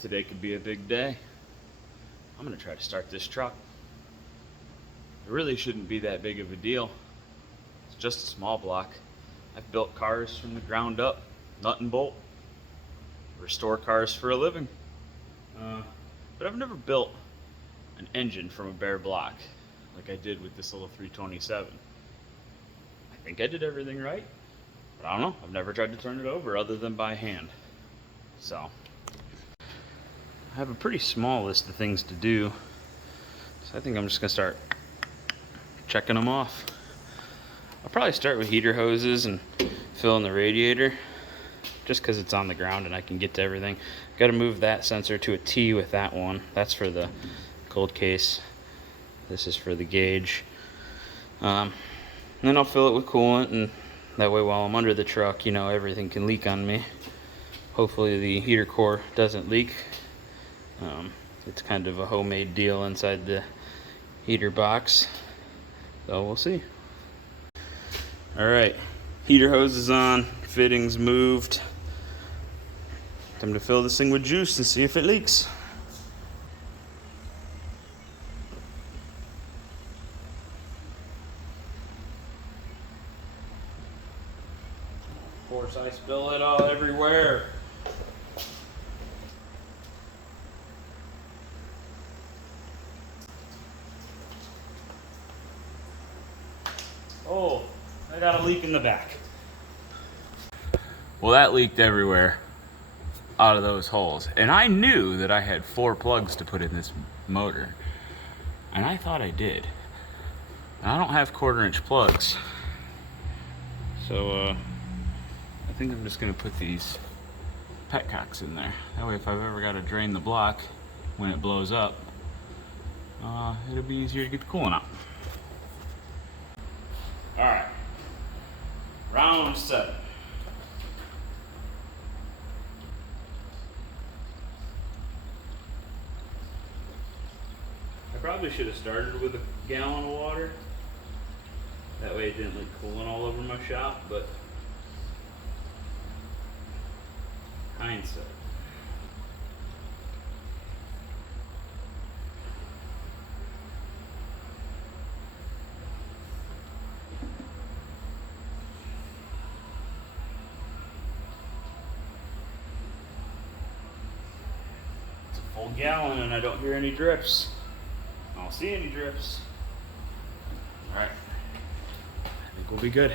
Today could be a big day. I'm gonna try to start this truck. It really shouldn't be that big of a deal. It's just a small block. I've built cars from the ground up, nut and bolt. Restore cars for a living. But I've never built an engine from a bare block like I did with this little 327. I think I did everything right, but I don't know. I've never tried to turn it over other than by hand. So I have a pretty small list of things to do, so I think I'm just gonna start checking them off. I'll probably start with heater hoses and fill in the radiator, just because it's on the ground and I can get to everything. Got to move that sensor to a T with that one. That's for the cold case. This is for the gauge. Then I'll fill it with coolant, and that way while I'm under the truck, you know, everything can leak on me. Hopefully the heater core doesn't leak. It's kind of a homemade deal inside the heater box, so we'll see. Alright, heater hose is on, fittings moved. Time to fill this thing with juice and see if it leaks. Of course I spill it all everywhere. Oh, I got a leak in the back. Well, that leaked everywhere out of those holes. And I knew that I had 4 plugs to put in this motor. And I thought I did. And I don't have 1/4-inch plugs. So I think I'm just gonna put these petcocks in there. That way if I've ever got to drain the block when it blows up, it'll be easier to get the coolant out. Alright, round 7. I probably should have started with a gallon of water. That way it didn't leak coolant all over my shop, but hindsight. Full gallon and I don't hear any drips. I don't see any drips. Alright. I think we'll be good.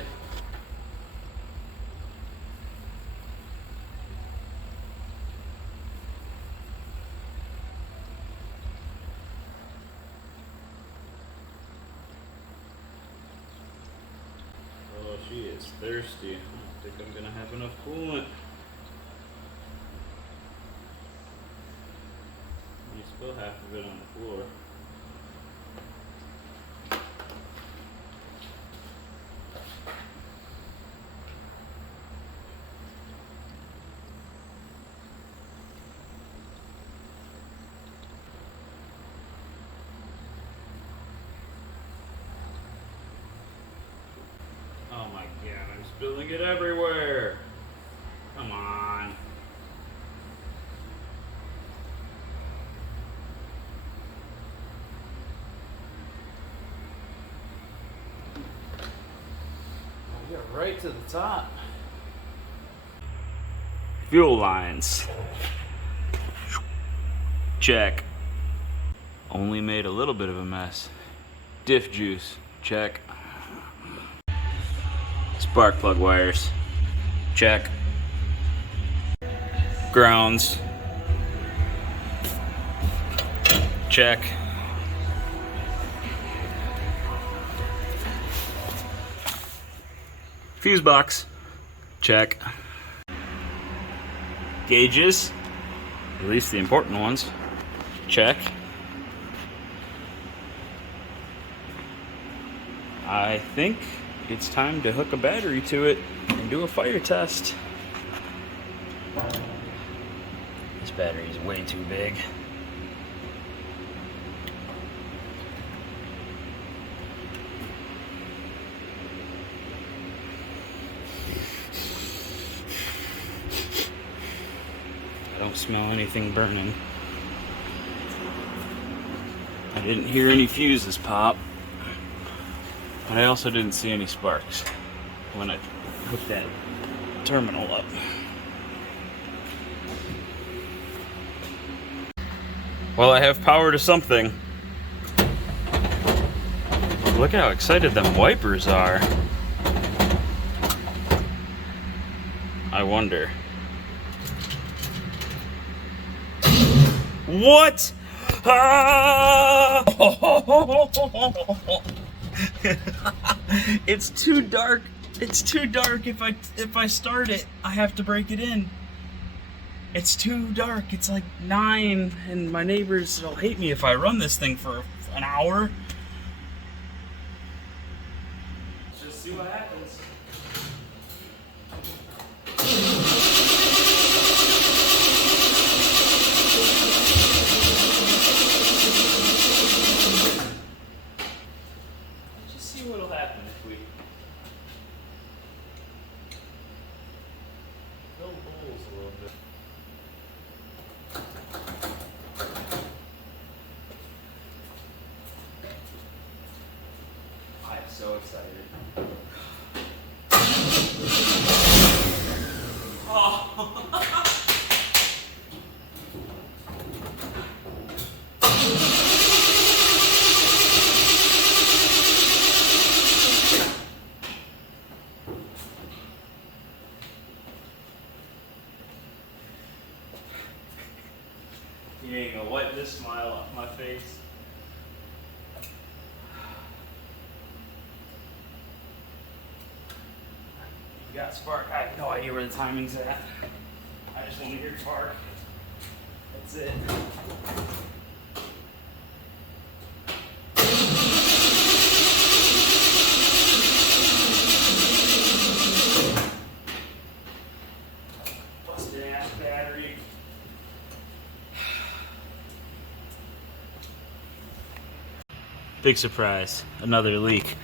Oh, she is thirsty. I don't think I'm gonna have enough coolant. You spill half of it on the floor. Oh my god, I'm spilling it everywhere. Come on. Right to the top. Fuel lines. Check. Only made a little bit of a mess. Diff juice. Check. Spark plug wires. Check. Grounds. Check. Fuse box, check. Gauges, at least the important ones, check. I think it's time to hook a battery to it and do a fire test. This battery is way too big. I don't smell anything burning. I didn't hear any fuses pop, but I also didn't see any sparks when I hooked that terminal up. Well, I have power to something. Look at how excited them wipers are. I wonder. What? Ah! It's too dark. It's too dark. If I start it, I have to break it in. It's too dark. It's like 9, and my neighbors will hate me if I run this thing for an hour. Let's just see what happens. Let's just see what'll happen if we fill bowls a little bit. I am so excited. Oh. You ain't gonna wipe this smile off my face. You got spark. I have no idea where the timing's at. I just want to hear spark. That's it. Busted ass battery. Big surprise, another leak.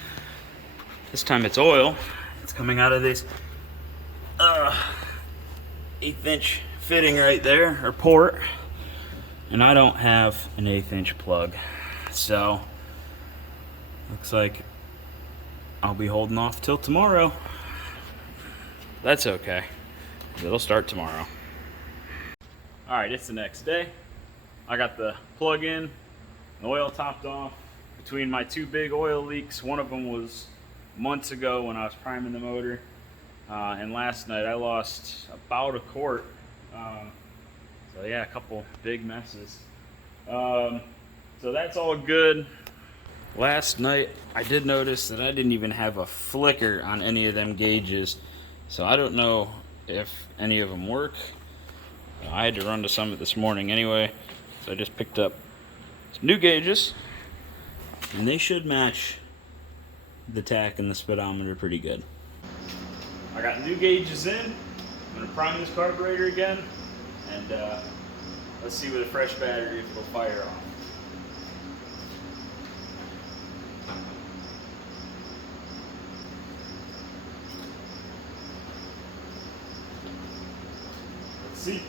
This time it's oil. It's coming out of this 1/8 inch fitting right there, or port. And I don't have an 1/8 inch plug. So, looks like I'll be holding off till tomorrow. That's okay. It'll start tomorrow. Alright, it's the next day. I got the plug in, the oil topped off. Between my 2 big oil leaks, one of them was months ago when I was priming the motor, and last night I lost about 1 quart. So yeah, a couple big messes. So that's all good. Last night I did notice that I didn't even have a flicker on any of them gauges, so I don't know if any of them work. I had to run to Summit this morning anyway, so I just picked up some new gauges. And they should match the tach and the speedometer pretty good. I got new gauges in. I'm going to prime this carburetor again. And let's see with a fresh battery if it'll fire off. Let's see.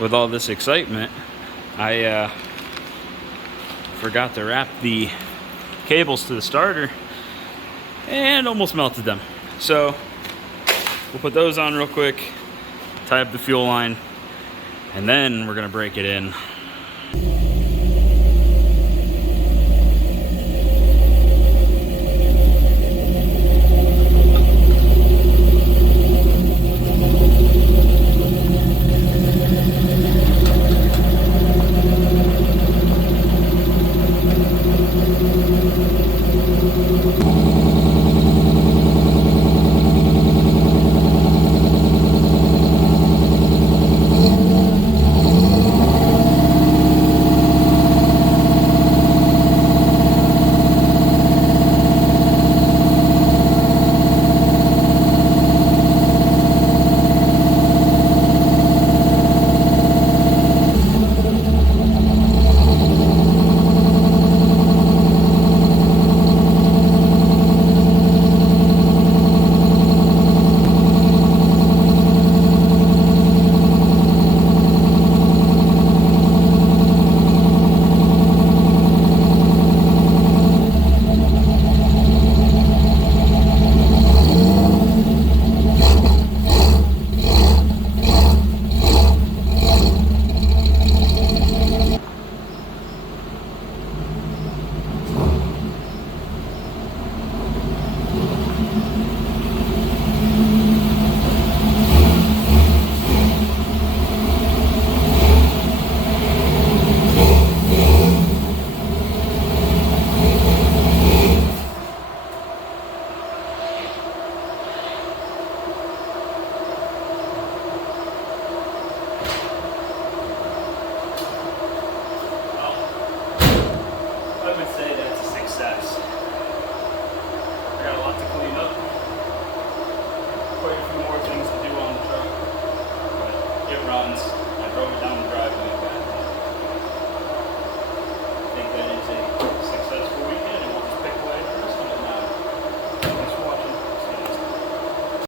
with all this excitement, I forgot to wrap the cables to the starter and almost melted them. So we'll put those on real quick, tie up the fuel line, and then we're gonna break it in. I would say that's a success. I got a lot to clean up. Quite a few more things to do on the truck, but it runs.